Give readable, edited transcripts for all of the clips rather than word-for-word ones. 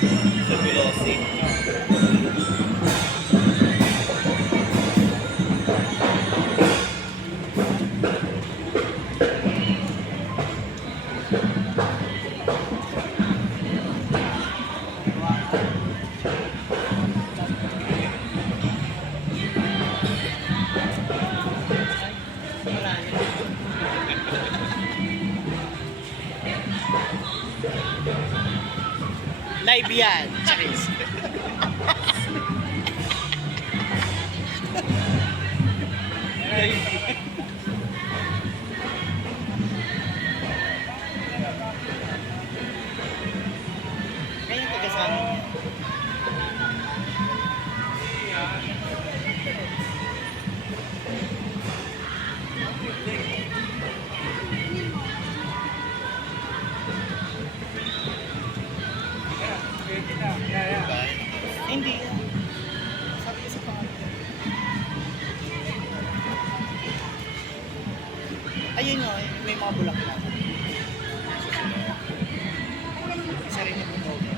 Sa Veloci. Live yan. Charis. Kaya yung taga sa amin yan. Hindi. Sabi ko sa pangalan. Ayun o, may mga bulaklak. Isa rin yung bumoga.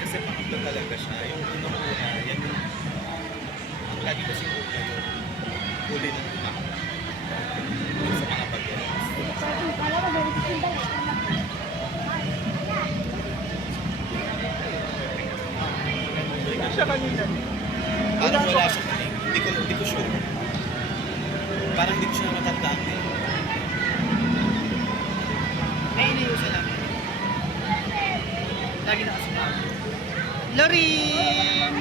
Kasi pangatlo talaga siya. Yung unang-una, yan yung lagi kasi una yung huli ng tumakbo. Sa mga pag-iwas. Siya kanina. Parang wala siya kanina. Hindi ko sure. Parang hindi ko siya matandaan eh. Ay, inayusan namin. Lagi na kasi pa. Lorin!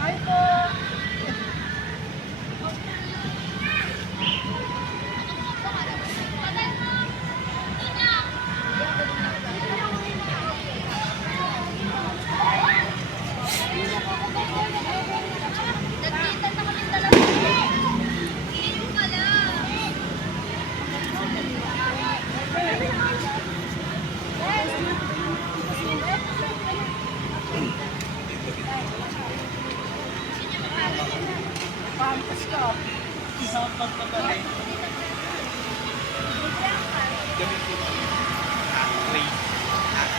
Hi po! Nagkita na kami dalawa. Hindi pala. Pampas ka. Pampas ka pa rin.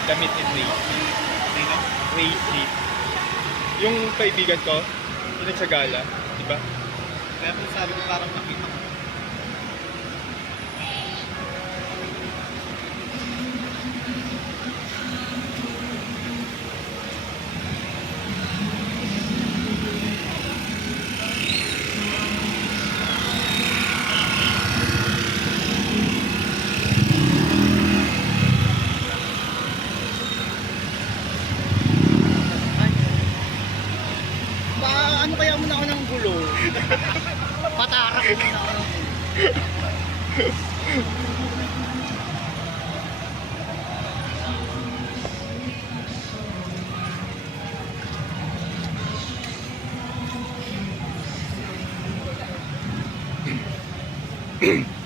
Damit in Ray. Ray Street. Yung kaibigan ko, yun sa gala, di ba? Kaya kung sabi ko parang nakita ko. Ano kaya muna ako ng gulo? Patarak muna ako ng gulo.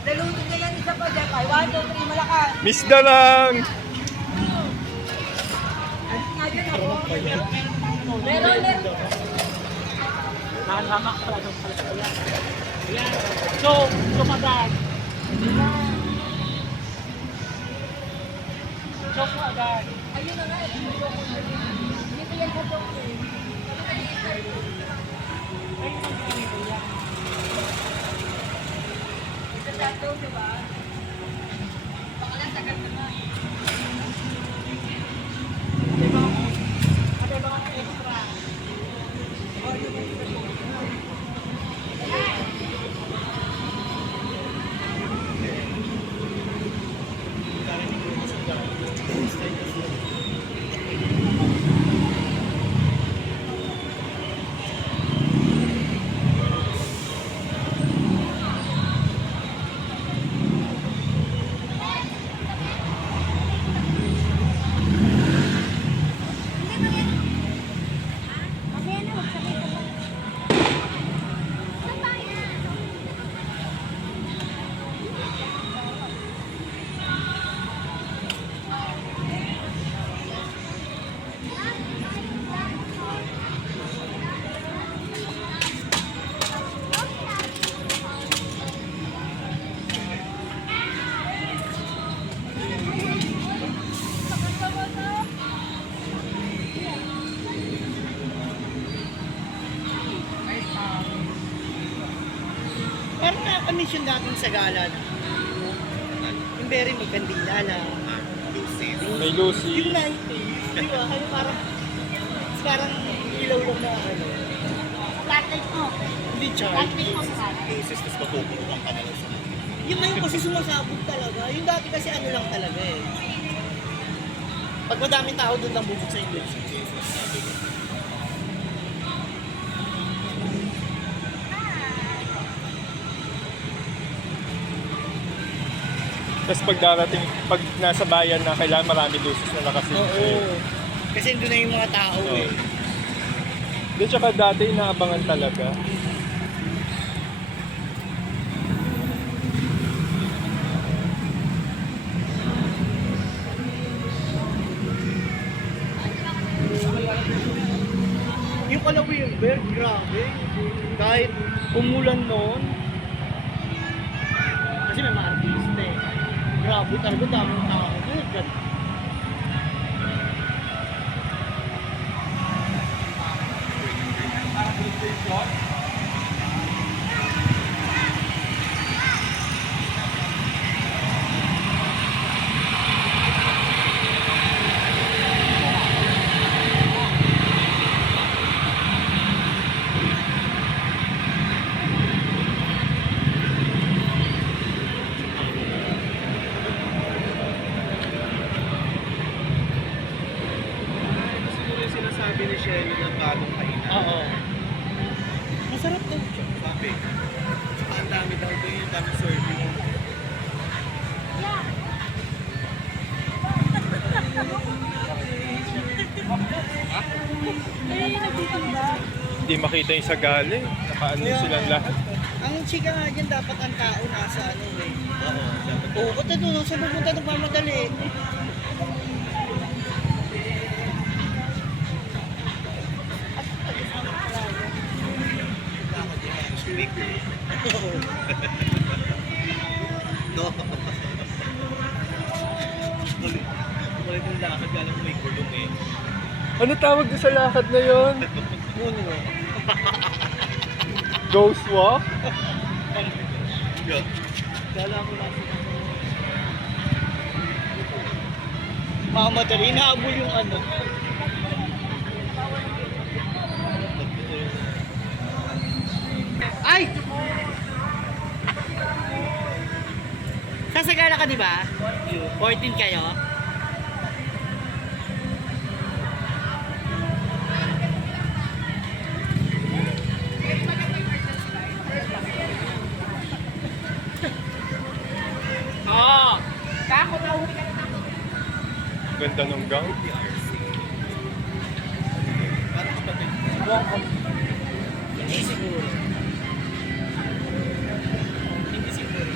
Naluto na yan isa pa dyan. 1, 2, 3, malakas. Miss na lang! Alis nga dyan ako. Meron. Nakahamak pala ng pala. Ayan. So, agad. Choke mo agad. Ayun na nga. Hindi ko yan sa joke eh. Ayun ang ganito yan. Isa sa joke, diba? Baka lang tagal na nga. Ano ba ang extra? Parang nakakamiss yung dating sa gala na. Yung very magkandila na. Lucis. May Lucy. Yung 90s. Di ba? Kaya parang ilaw lang na ano. Flatlight mo. Hindi charge. Flatlight mo sa kanan. Lucis, tapos mapupunukan ka na lang sa Yung ngayon kasi sumasabog talaga. Yung dati kasi ano lang talaga eh. Pag madaming tao doon lang bubog sa English. Tapos pag darating, pag nasa bayan na kailangan marami luces na nakasin. Oo. Kasi doon na yung mga tao eh. Doon tsaka dati inaabangan talaga. Yung Kalawi yung Bear, grabe. Kahit umulan noon. Kasi may mga artista eh. Grabe talaga, daming tao. Good. Siguro yung sinasabi ni Shelly ng bagong kainan. Oo. Masarap daw siya. Sabi. Tsaka ang dami daw doon yung dami serving. Yeah. Ay, nagtitinda. Hindi makita yung sa gali. Nakaano Kaya silang nga. lahat. Ang chika nga dyan, dapat ang tao nasa ano eh. Oo, dapat. Oo, ba't na doon? Sa pupunta nagmamadali? Speaker. No. Kumalit yung lakad, alam mo may gulong eh. Ano tawag doon sa lakad na yon? Muno. Ghost walk? Yeah. Dala ko lang. Mamadali, nahabol yung ano. Ay! Sasagala ka, di ba? 14 kayo? Oo! Kako na uwi ka na. Ganda ng gown. Parang kapatid. Hindi siguro. Hindi siguro.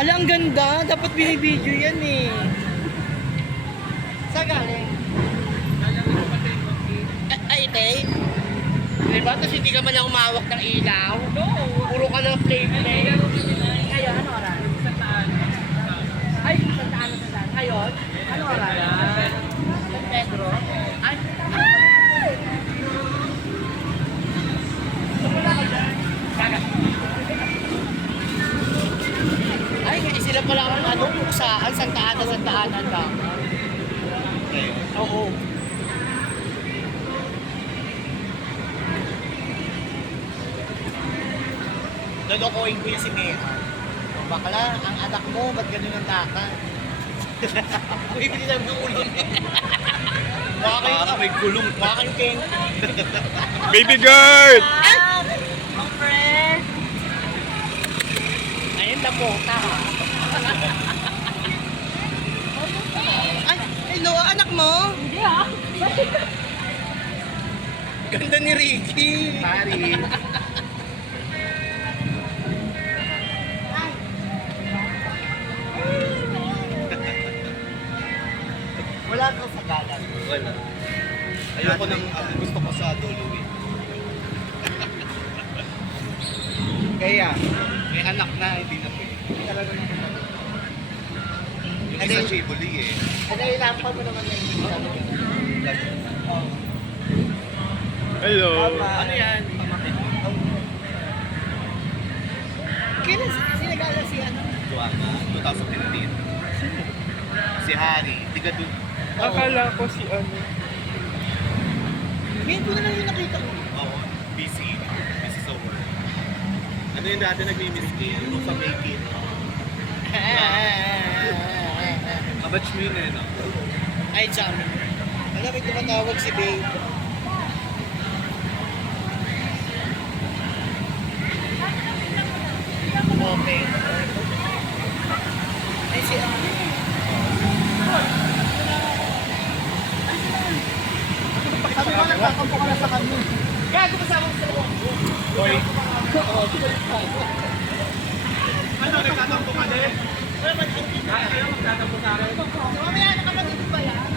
Ala, ang ganda. Dapat binibidyo yan eh. Saan galing? Ay, tay. Diba? Tapos hindi ka man lang umawak ng ilaw. No. Puro ka lang play-play. Ngayon, ano oras? Ay, Santa Ana. Ngayon, ano oras? San Pedro? Ay, ay, sila pala ang ano, saan, Santa Ana lang. Oo. Lolokohin ko yung si Mea. Bakla, ang anak mo, ba't ganun ang takad? Bibili lang ng ulo. Para may gulong. Baka kayo keng... Baby girl! Ang friend. Ayun na po, taha. Ay, hello, anak mo? Hindi ah. Ganda ni Ricky. Pari. Wala ka sa galan. Wala. Ayoko nang gusto ko sa dulo eh. Kaya, may anak na, hindi na pwede. Talaga naman. Hindi sa Chibuli eh. Ano ilampan mo naman yung Hello. Ano yan? Pamakin. Kailan sinagala si ano? Duwaga, 2015. Si Harry, tiga dun. Akala ko si ano. Ngayon ko na lang yung nakita ko. Oo, busy. Busy sa work. Ano yung dati nagmi-miss ko yun? Yung sa making. Kabatch mo yun eh, no? Ay, Jami. Alam, may tumatawag si Babe. Okay. Ay, si Sabi mo, nagtatampo ka na sa kanya. Gago pa sa akong sa Boy. Ano, nagtatampo ka din? Mamaya, nakapatid ba yan?